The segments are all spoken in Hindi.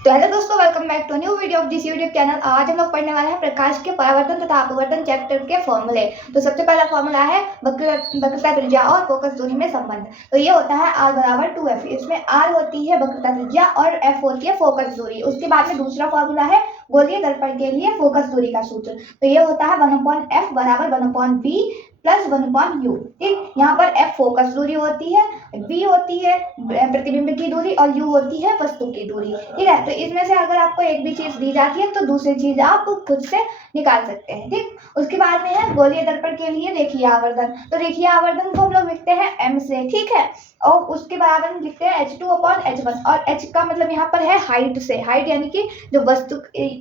तो हेलो दोस्तों, welcome back to new video of this YouTube channel. आज हम लोग पढ़ने वाले हैं प्रकाश के परावर्तन तथा अपवर्तन चैप्टर के फॉर्मूले। तो सबसे पहला फॉर्मूला है वक्रता त्रिज्या और फोकस दूरी में संबंध। तो ये होता है r बराबर 2f। इसमें r होती है वक्रता त्रिज्या और f होती है फोकस दूरी। उसके बाद में दूसरा फॉर्मूला है गोलीय दर्पण के लिए फोकस दूरी का सूत्र। तो ये होता है 1/f बराबर 1/v प्लस 1/u। ठीक, यहाँ पर f फोकस दूरी होती है, v होती है प्रतिबिंब की दूरी और u होती है वस्तु की दूरी। ठीक है, तो इसमें से अगर आपको एक भी चीज दी जाती है तो दूसरी चीज आप खुद से निकाल सकते हैं। ठीक, उसके बाद में है गोलीय दर्पण के लिए रेखीय आवर्धन। तो रेखीय आवर्धन को हम लोग लिखते हैं m से। ठीक है, और उसके बराबर में लिखते हैं h2/h1 और h का मतलब यहाँ पर है हाइट से। हाइट यानी कि जो वस्तु,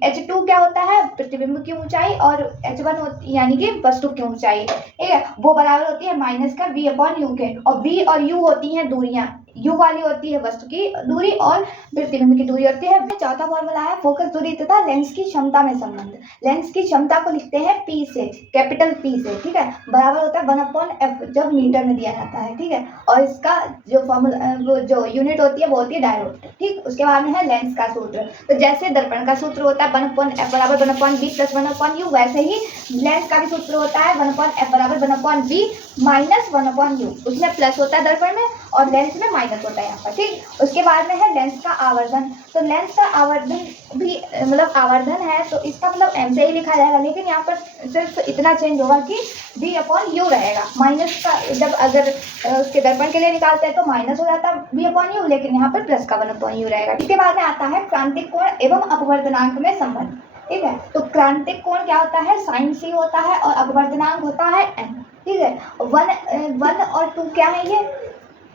h2 क्या होता है प्रतिबिंब की ऊंचाई और h1 यानी कि वस्तु की ऊंचाई। ठीक है, वो बराबर होती है माइनस का v/u के, और v और u होती हैं दूरियां। u वाली होती है वस्तु की दूरी और प्रतिबिंब की दूरी होती है। चौथा फॉर्मूला है फोकस दूरी तथा लेंस की क्षमता में संबंध। लेंस की क्षमता को लिखते हैं p से, कैपिटल P से। ठीक है, बराबर होता है 1/f जब मीटर में दिया जाता है। ठीक है, और इसका जो फॉर्मूला जो यूनिट होती है वो होती है डायोड। ठीक, उसके बाद में है लेंस का सूत्र। तो जैसे दर्पण का सूत्र होता है 1/f बराबर 1/v प्लस 1/u, वैसे ही लेंस का भी सूत्र होता है 1/f बराबर 1/v माइनस 1/u। उसमें प्लस होता है दर्पण में और लेंस में माइनस होता है यहाँ पर। ठीक, उसके बाद में है लेंस का आवर्धन। तो लेंस का आवर्धन भी मतलब आवर्धन है तो इसका मतलब m से ही लिखा जाएगा, लेकिन यहाँ पर सिर्फ इतना चेंज होगा कि v/u रहेगा। माइनस का जब अगर उसके दर्पण के लिए निकालते हैं तो माइनस हो जाता है v/u, लेकिन यहाँ पर प्लस का 1/u रहेगा। इसके बाद में आता है क्रांतिक कोण एवं अपवर्तनांक में संबंध। ठीक है, तो क्रांतिक कोण क्या होता है sin c होता है और अपवर्तनांक होता है n। ठीक है, 1 और 2 क्या है, ये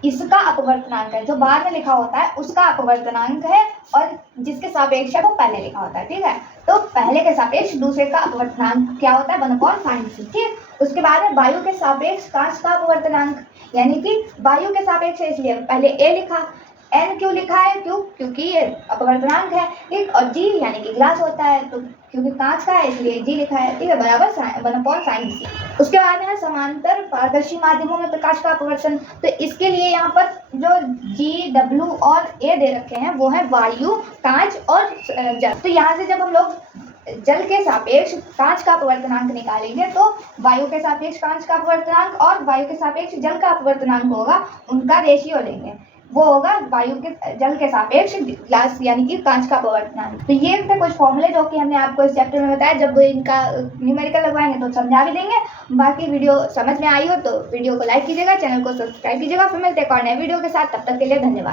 इसका अपवर्तनांक है। जो बाद में लिखा होता है उसका अपवर्तनांक है और जिसके सापेक्ष है वो पहले लिखा होता है। ठीक है, तो पहले के सापेक्ष दूसरे का अपवर्तनांक क्या होता है 1/sin c। ठीक, उसके बाद में वायु के सापेक्ष कांच का अपवर्तनांक, यानी कि वायु के सापेक्ष इसलिए पहले a लिखा, n क्यों लिखा है, क्योंकि ये अपवर्तनांक है। ठीक, और g यानी कि ग्लास होता है तो क्योंकि कांच का है इसलिए g लिखा है। ठीक है, बराबर 1/sin c। उसके बाद में है समांतर पारदर्शी माध्यमों में प्रकाश का अपवर्तन। तो इसके लिए यहाँ पर जो g, w और a दे रखे हैं वो है वायु, कांच और जल। तो यहाँ से जब हम लोग जल के सापेक्ष कांच का अपवर्तनांक निकालेंगे तो वायु के सापेक्ष कांच का अपवर्तनांक और वायु के सापेक्ष जल का अपवर्तनांक होगा, उनका रेशियो लेंगे, वो होगा वायु के जल के सापेक्ष ग्लास यानी कि कांच का अपवर्तनांक। तो ये थे कुछ फॉर्मूले जो कि हमने आपको इस चैप्टर में बताया। जब इनका न्यूमेरिकल लगवाएंगे तो समझा भी देंगे। बाकी वीडियो समझ में आई हो तो वीडियो को लाइक कीजिएगा, चैनल को सब्सक्राइब कीजिएगा। फिर मिलते हैं एक और नए वीडियो के साथ, तब तक के लिए धन्यवाद।